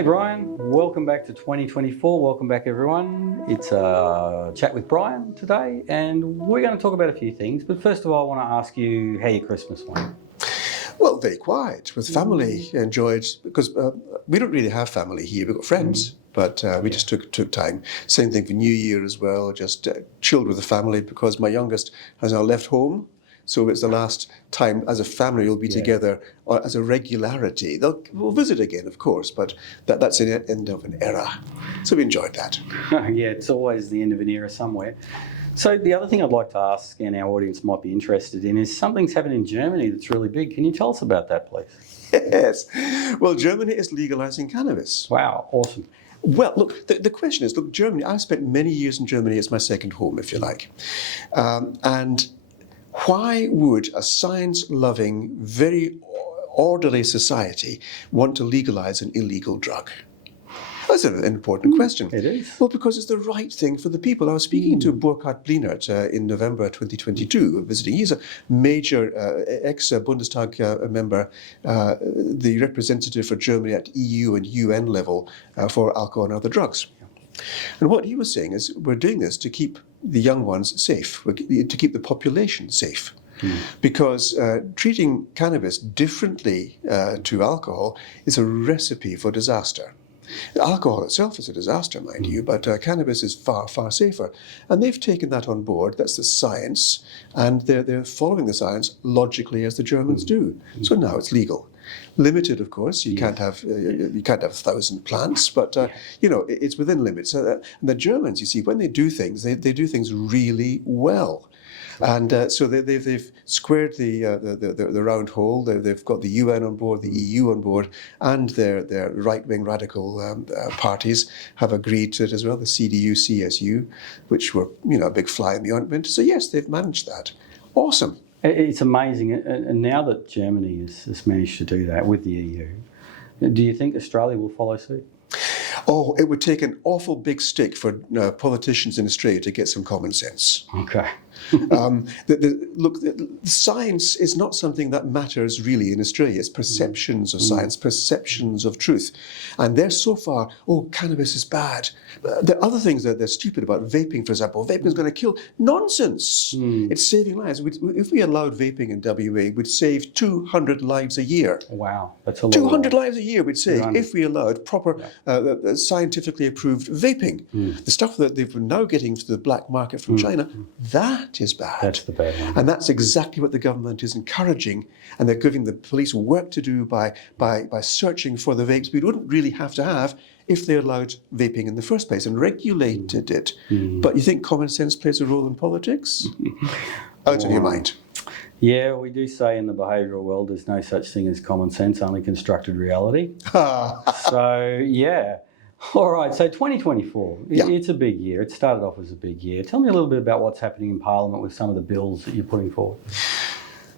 Hey Brian, welcome back to 2024. Welcome back everyone. It's a chat with Brian today and we're going to talk about a few things. But first of all, I want to ask you how your Christmas went. Well, very quiet with family. Enjoyed, because we don't really have family here. We've got friends, but we just took time. Same thing for New Year as well. Just chilled with the family because my youngest has now left home. So it's the last time as a family we'll be together as a regularity. We'll visit again, of course, but that's the end of an era. So we enjoyed that. Yeah, it's always the end of an era somewhere. So the other thing I'd like to ask, and our audience might be interested in, is something's happened in Germany that's really big. Can you tell us about that, please? Yes. Well, Germany is legalising cannabis. Wow, awesome. Well, look, the question is, look, Germany, I've spent many years in Germany. It's my second home, if you like. And why would a science-loving, very orderly society want to legalise an illegal drug? That's an important question. It is. Well, because it's the right thing for the people. I was speaking to Burkhard Blinert in November 2022, visiting. He's a major ex-Bundestag member, the representative for Germany at EU and UN level for alcohol and other drugs. And what he was saying is, we're doing this to keep the young ones safe, to keep the population safe. Because treating cannabis differently to alcohol is a recipe for disaster. Alcohol itself is a disaster, mind you, but cannabis is far, far safer. And they've taken that on board. That's the science. And they're following the science logically as the Germans do. So now it's legal. Limited, of course. You can't have 1,000 plants, but it's within limits. And the Germans, you see, when they do things, they do things really well. And so they've squared the round hole. They've got the UN on board, the EU on board, and their right-wing radical parties have agreed to it as well, the CDU, CSU, which were a big fly in the ointment. So yes, they've managed that. Awesome. It's amazing. And now that Germany has managed to do that with the EU, do you think Australia will follow suit? Oh, it would take an awful big stick for politicians in Australia to get some common sense. Okay. Look, the science is not something that matters really in Australia. It's perceptions of science, perceptions of truth. And they're so far, cannabis is bad. The other things that they're stupid about, vaping, for example. Vaping is going to kill. Nonsense. It's saving lives. If we allowed vaping in WA, we'd save 200 lives a year. Wow, that's a lot. 200 lives a year we'd save if we allowed proper, scientifically approved vaping. The stuff that they've been now getting to the black market from China, that is bad. That's the bad one. And that's exactly what the government is encouraging, and they're giving the police work to do by searching for the vapes we wouldn't really have to have if they allowed vaping in the first place and regulated it. But you think common sense plays a role in politics? Out of your mind. Yeah, we do say in the behavioural world there's no such thing as common sense, only constructed reality. So, yeah. All right, so 2024, it's a big year. It started off as a big year. Tell me a little bit about what's happening in Parliament with some of the bills that you're putting forward.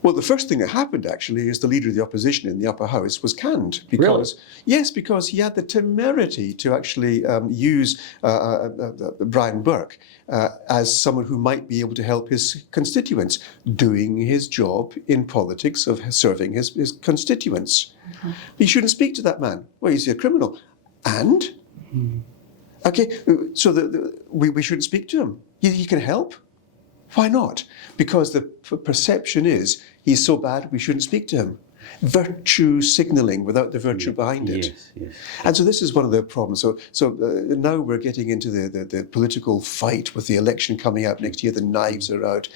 Well, the first thing that happened, actually, is the Leader of the Opposition in the Upper House was canned. Because, yes, because he had the temerity to actually use Brian Burke as someone who might be able to help his constituents, doing his job in politics of serving his constituents. He shouldn't speak to that man. Well, he's a criminal. And? Okay, so we shouldn't speak to him. He can help. Why not? Because the perception is he's so bad we shouldn't speak to him. Virtue signalling without the virtue behind it. Yes. And so this is one of the problems. So now we're getting into the political fight with the election coming up next year. The knives are out.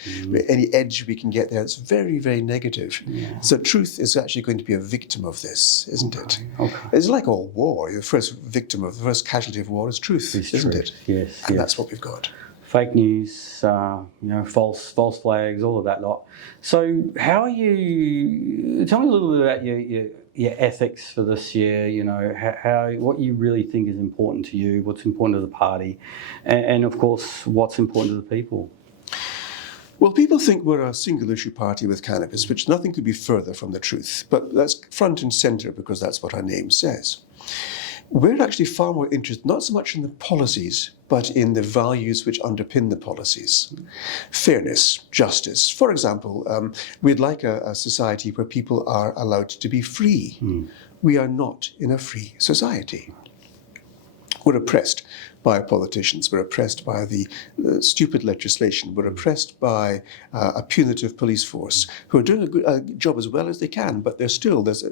Any edge we can get there, it's very, very negative. So truth is actually going to be a victim of this, isn't it? Okay. It's like all war. The first casualty of war is truth, isn't it? Yes. And that's what we've got. Fake news, false flags, all of that lot. So how are you, tell me a little bit about your ethics for this year, what you really think is important to you, what's important to the party, and of course, what's important to the people. Well, people think we're a single issue party with cannabis, which nothing could be further from the truth. But that's front and centre because that's what our name says. We're actually far more interested, not so much in the policies, but in the values which underpin the policies. Fairness, justice. For example, we'd like a society where people are allowed to be free. We are not in a free society. We're oppressed by politicians. We're oppressed by the stupid legislation. We're oppressed by a punitive police force who are doing a good job as well as they can, but there's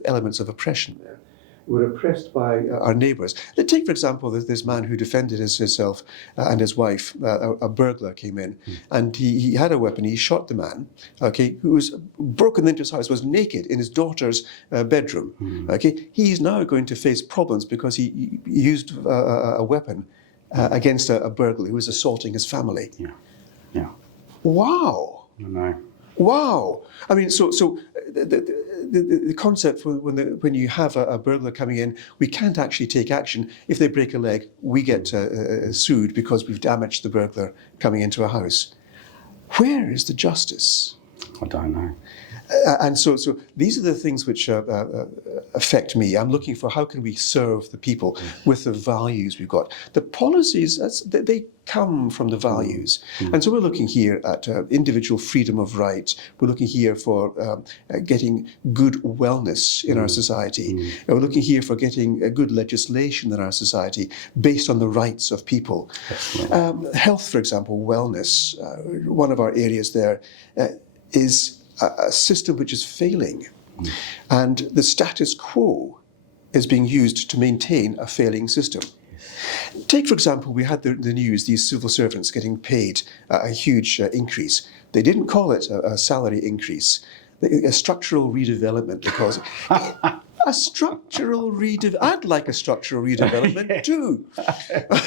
elements of oppression there. We're oppressed by our neighbours. Take, for example, this man who defended himself and his wife. A burglar came in, and he had a weapon. He shot the man, okay, who was broken into his house, was naked in his daughter's bedroom. Okay, he's now going to face problems because he used a weapon against a burglar who was assaulting his family. Yeah. Wow. I know. Wow. I mean, so the concept when you have a burglar coming in, we can't actually take action. If they break a leg, we get sued because we've damaged the burglar coming into a house. Where is the justice? I don't know. And so these are the things which affect me. I'm looking for how can we serve the people with the values we've got. The policies, they come from the values. And so we're looking here at individual freedom of right. We're looking here for getting good wellness in our society. We're looking here for getting good legislation in our society based on the rights of people. Health, for example, wellness. One of our areas there is a system which is failing, and the status quo is being used to maintain a failing system. Take, for example, we had the news, these civil servants getting paid a huge increase. They didn't call it a salary increase, a structural redevelopment, because a structural redevelopment. I'd like a structural redevelopment too.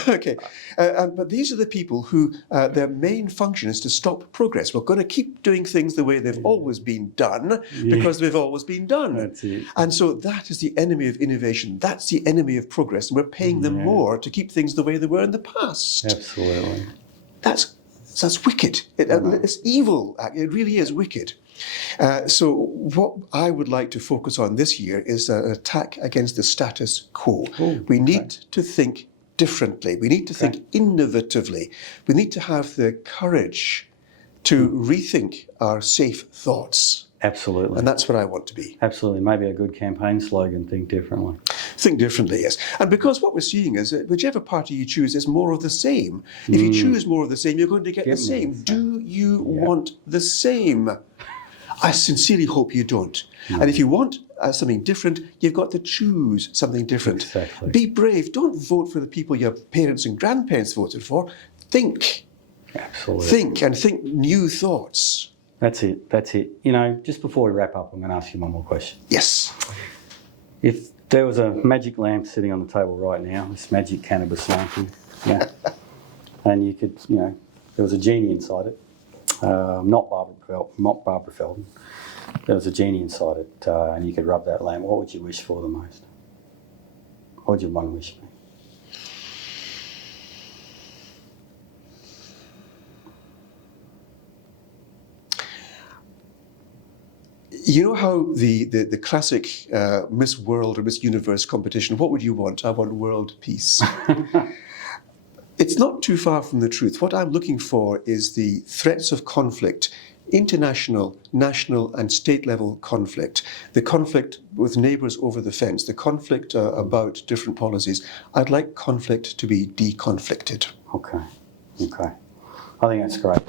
Okay, but these are the people who their main function is to stop progress. We're going to keep doing things the way they've always been done because they've always been done. That's it. And so that is the enemy of innovation. That's the enemy of progress. And we're paying them more to keep things the way they were in the past. Absolutely. That's wicked. It's evil. It really is wicked. So what I would like to focus on this year is an attack against the status quo. We need to think differently. We need to think innovatively. We need to have the courage to rethink our safe thoughts. Absolutely. And that's what I want to be. Absolutely. Maybe a good campaign slogan, think differently. Think differently, yes. And because what we're seeing is that whichever party you choose is more of the same. If you choose more of the same, you're going to get the same. Do you want the same? I sincerely hope you don't. And if you want something different, you've got to choose something different. Exactly. Be brave. Don't vote for the people your parents and grandparents voted for. Think. Absolutely. Think, and think new thoughts. That's it. That's it. You know, just before we wrap up, I'm going to ask you one more question. Yes. If there was a magic lamp sitting on the table right now, this magic cannabis lamp, and you could, there was a genie inside it, not Barbara Feldon, there was a genie inside it, and you could rub that lamp, what would you wish for the most? What would your one wish be? You know how the classic Miss World or Miss Universe competition, what would you want? I want world peace. It's not too far from the truth. What I'm looking for is the threats of conflict, international, national and state level conflict, the conflict with neighbours over the fence, the conflict about different policies. I'd like conflict to be deconflicted. Okay. I think that's great.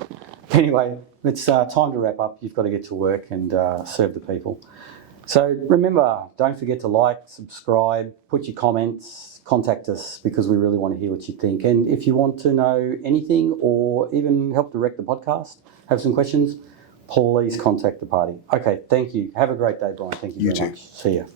Anyway, it's time to wrap up. You've got to get to work and serve the people. So remember, don't forget to like, subscribe, put your comments, contact us because we really want to hear what you think. And if you want to know anything or even help direct the podcast, have some questions, please contact the party. Okay, thank you. Have a great day, Brian. Thank you very much. See you.